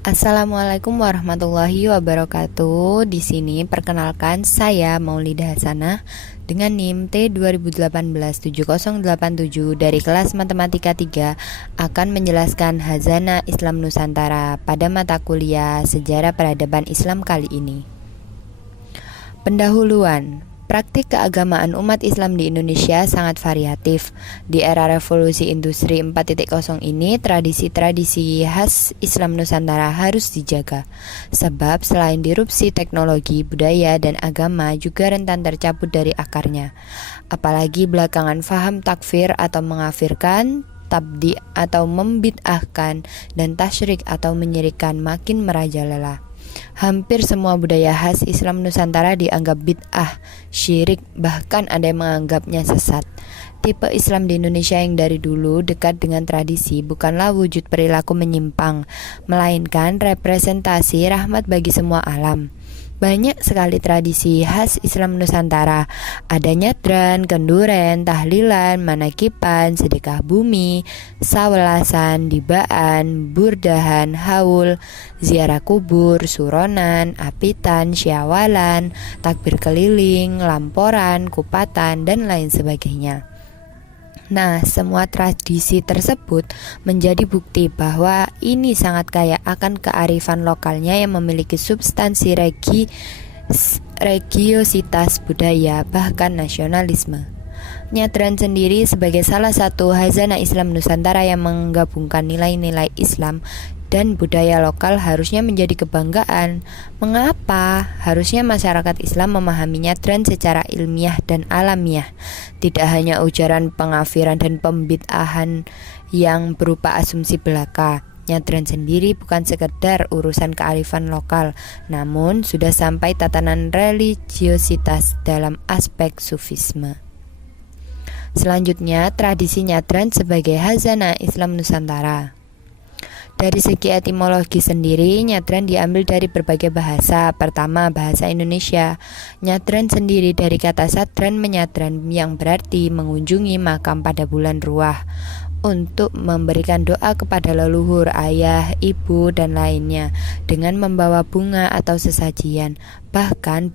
Assalamualaikum warahmatullahi wabarakatuh. Di sini perkenalkan saya Maulida Hasanah dengan NIM T2018-7087 dari kelas Matematika 3 akan menjelaskan Khazanah Islam Nusantara pada mata kuliah Sejarah Peradaban Islam kali ini. Pendahuluan. Praktik keagamaan umat Islam di Indonesia sangat variatif. Di era revolusi industri 4.0 ini, tradisi-tradisi khas Islam Nusantara harus dijaga. Sebab selain disrupsi teknologi, budaya, dan agama juga rentan tercabut dari akarnya. Apalagi belakangan faham takfir atau mengafirkan, tabdi atau membid'ahkan, dan tasyrik atau menyirikkan makin merajalela. Hampir semua budaya khas Islam Nusantara dianggap bid'ah, syirik, bahkan ada yang menganggapnya sesat. Tipe Islam di Indonesia yang dari dulu dekat dengan tradisi bukanlah wujud perilaku menyimpang, melainkan representasi rahmat bagi semua alam. Banyak sekali tradisi khas Islam Nusantara. Ada nyadran, kenduren, tahlilan, manakipan, sedekah bumi, sawelasan, dibaan, burdahan, haul, ziarah kubur, suronan, apitan, syawalan, takbir keliling, lamporan, kupatan, dan lain sebagainya. Nah, semua tradisi tersebut menjadi bukti bahwa ini sangat kaya akan kearifan lokalnya yang memiliki substansi religiositas budaya, bahkan nasionalisme. Nyadran sendiri sebagai salah satu khazanah Islam Nusantara yang menggabungkan nilai-nilai Islam dan budaya lokal harusnya menjadi kebanggaan. Mengapa? Harusnya masyarakat Islam memahami nyadran secara ilmiah dan alamiah, tidak hanya ujaran pengafiran dan pembid'ahan yang berupa asumsi belaka. Nyadran sendiri bukan sekedar urusan kearifan lokal, namun sudah sampai tatanan religiositas dalam aspek sufisme. Selanjutnya, tradisi nyadran sebagai khazanah Islam Nusantara. Dari segi etimologi sendiri, nyadran diambil dari berbagai bahasa. Pertama, bahasa Indonesia. Nyadran sendiri dari kata sadran menyadran yang berarti mengunjungi makam pada bulan Ruah untuk memberikan doa kepada leluhur, ayah, ibu, dan lainnya dengan membawa bunga atau sesajian. Bahkan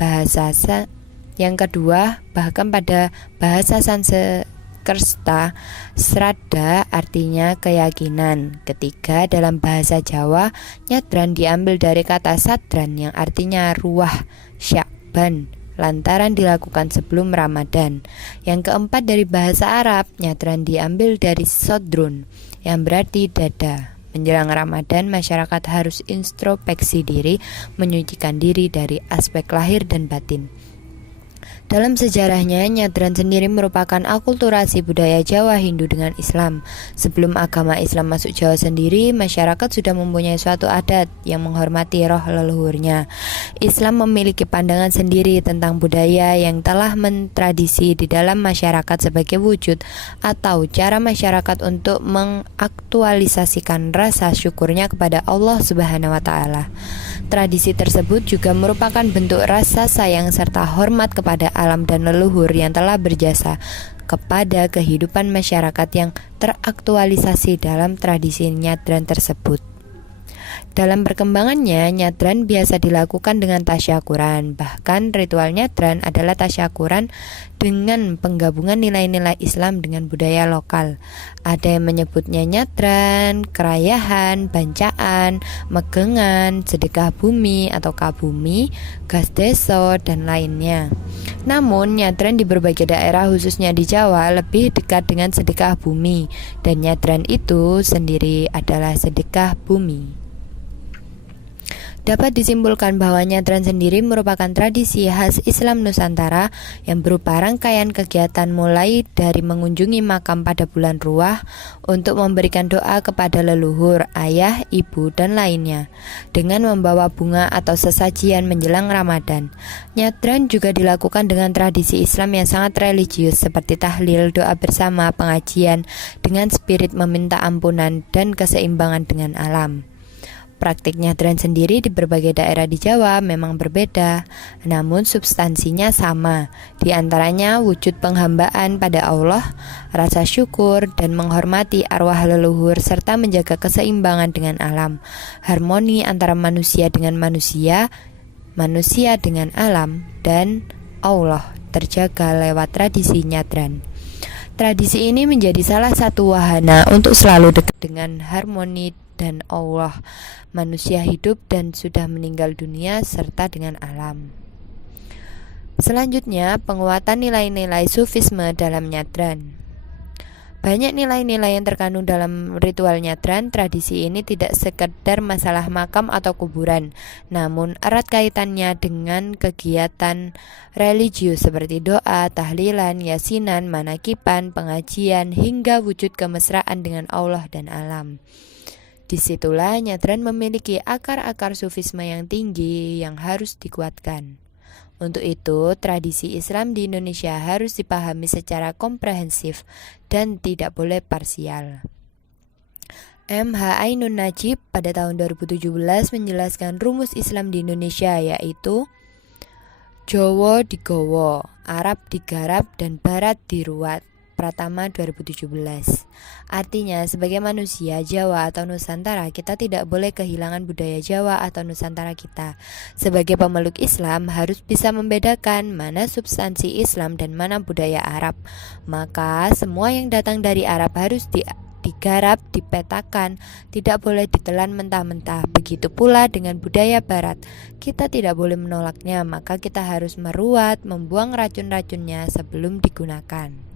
yang kedua, bahkan pada bahasa Sanskerta, sraddha artinya keyakinan. Ketiga, dalam bahasa Jawa, nyadran diambil dari kata sadran yang artinya ruah, Sya'ban, lantaran dilakukan sebelum Ramadan. Yang keempat, dari bahasa Arab, nyadran diambil dari sodrun yang berarti dada. Menjelang Ramadan, masyarakat harus introspeksi diri, menyucikan diri dari aspek lahir dan batin. Dalam sejarahnya, nyadran sendiri merupakan akulturasi budaya Jawa Hindu dengan Islam. Sebelum agama Islam masuk Jawa sendiri, masyarakat sudah mempunyai suatu adat yang menghormati roh leluhurnya. Islam memiliki pandangan sendiri tentang budaya yang telah mentradisi di dalam masyarakat sebagai wujud atau cara masyarakat untuk mengaktualisasikan rasa syukurnya kepada Allah Subhanahu wa Ta'ala. Tradisi tersebut juga merupakan bentuk rasa sayang serta hormat kepada alam dan leluhur yang telah berjasa kepada kehidupan masyarakat yang teraktualisasi dalam tradisi nyadran tersebut. Dalam perkembangannya, nyadran biasa dilakukan dengan tasyakuran. Bahkan ritual nyadran adalah tasyakuran dengan penggabungan nilai-nilai Islam dengan budaya lokal. Ada yang menyebutnya nyadran, kerayahan, bancaan, megengan, sedekah bumi atau kabumi, gas deso, dan lainnya. Namun, nyadran di berbagai daerah khususnya di Jawa lebih dekat dengan sedekah bumi, dan nyadran itu sendiri adalah sedekah bumi. Dapat disimpulkan bahwa nyadran sendiri merupakan tradisi khas Islam Nusantara yang berupa rangkaian kegiatan mulai dari mengunjungi makam pada bulan Ruah untuk memberikan doa kepada leluhur, ayah, ibu, dan lainnya dengan membawa bunga atau sesajian menjelang Ramadan. Nyadran juga dilakukan dengan tradisi Islam yang sangat religius seperti tahlil, doa bersama, pengajian dengan spirit meminta ampunan dan keseimbangan dengan alam. praktik nyadran sendiri di berbagai daerah di Jawa memang berbeda, namun substansinya sama. Di antaranya wujud penghambaan pada Allah, rasa syukur, dan menghormati arwah leluhur, serta menjaga keseimbangan dengan alam, harmoni antara manusia dengan manusia, manusia dengan alam, dan Allah terjaga lewat tradisi nyadran. Tradisi ini menjadi salah satu wahana untuk selalu dekat dengan harmoni dan Allah, manusia hidup dan sudah meninggal dunia, serta dengan alam. Selanjutnya, penguatan nilai-nilai sufisme dalam nyadran. Banyak nilai-nilai yang terkandung dalam ritual nyadran. Tradisi ini tidak sekedar masalah makam atau kuburan, namun erat kaitannya dengan kegiatan religius seperti doa, tahlilan, yasinan, manakiban, pengajian, hingga wujud kemesraan dengan Allah dan alam. Disitulah nyadran memiliki akar-akar sufisme yang tinggi yang harus dikuatkan. Untuk itu, tradisi Islam di Indonesia harus dipahami secara komprehensif dan tidak boleh parsial. M. H. Ainun Najib pada tahun 2017 menjelaskan rumus Islam di Indonesia, yaitu Jawa digawa, Arab digarap, dan Barat diruat. Pratama 2017. Artinya, sebagai manusia Jawa atau Nusantara, kita tidak boleh kehilangan budaya Jawa atau Nusantara kita. Sebagai pemeluk Islam, harus bisa membedakan mana substansi Islam dan mana budaya Arab. Maka, semua yang datang dari Arab harus digarap, dipetakan, tidak boleh ditelan mentah-mentah. Begitu pula dengan budaya Barat, kita tidak boleh menolaknya, maka kita harus meruat, membuang racun-racunnya sebelum digunakan.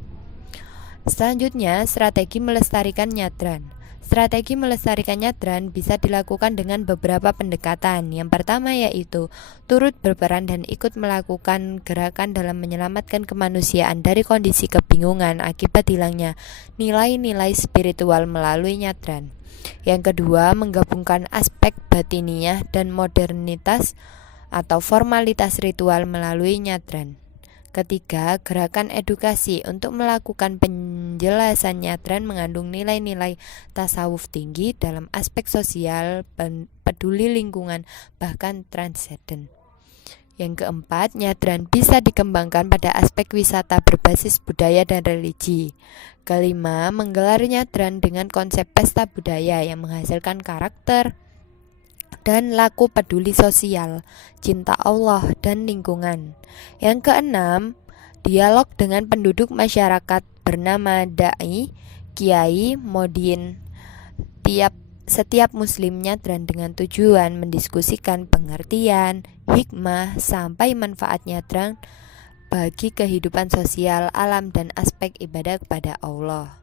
Selanjutnya, strategi melestarikan nyadran. Strategi melestarikan nyadran bisa dilakukan dengan beberapa pendekatan. Yang pertama yaitu turut berperan dan ikut melakukan gerakan dalam menyelamatkan kemanusiaan dari kondisi kebingungan akibat hilangnya nilai-nilai spiritual melalui nyadran. Yang kedua, menggabungkan aspek batiniyah dan modernitas atau formalitas ritual melalui nyadran. Ketiga, gerakan edukasi untuk melakukan penjelasan nyadran mengandung nilai-nilai tasawuf tinggi dalam aspek sosial, peduli lingkungan, bahkan transenden. Yang keempat, nyadran bisa dikembangkan pada aspek wisata berbasis budaya dan religi. Kelima, menggelar nyadran dengan konsep pesta budaya yang menghasilkan karakter dan laku peduli sosial, cinta Allah dan lingkungan. Yang keenam, dialog dengan penduduk masyarakat bernama Da'i, Kiai, Modin. Setiap muslim nyadran dengan tujuan mendiskusikan pengertian, hikmah, sampai manfaat nyadran bagi kehidupan sosial, alam, dan aspek ibadah kepada Allah.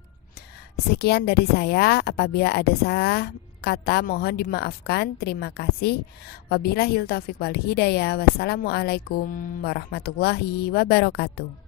Sekian dari saya, apabila ada salah kata mohon dimaafkan. Terima kasih. Wabillahil taufiq wal hidayah. Wassalamualaikum warahmatullahi wabarakatuh.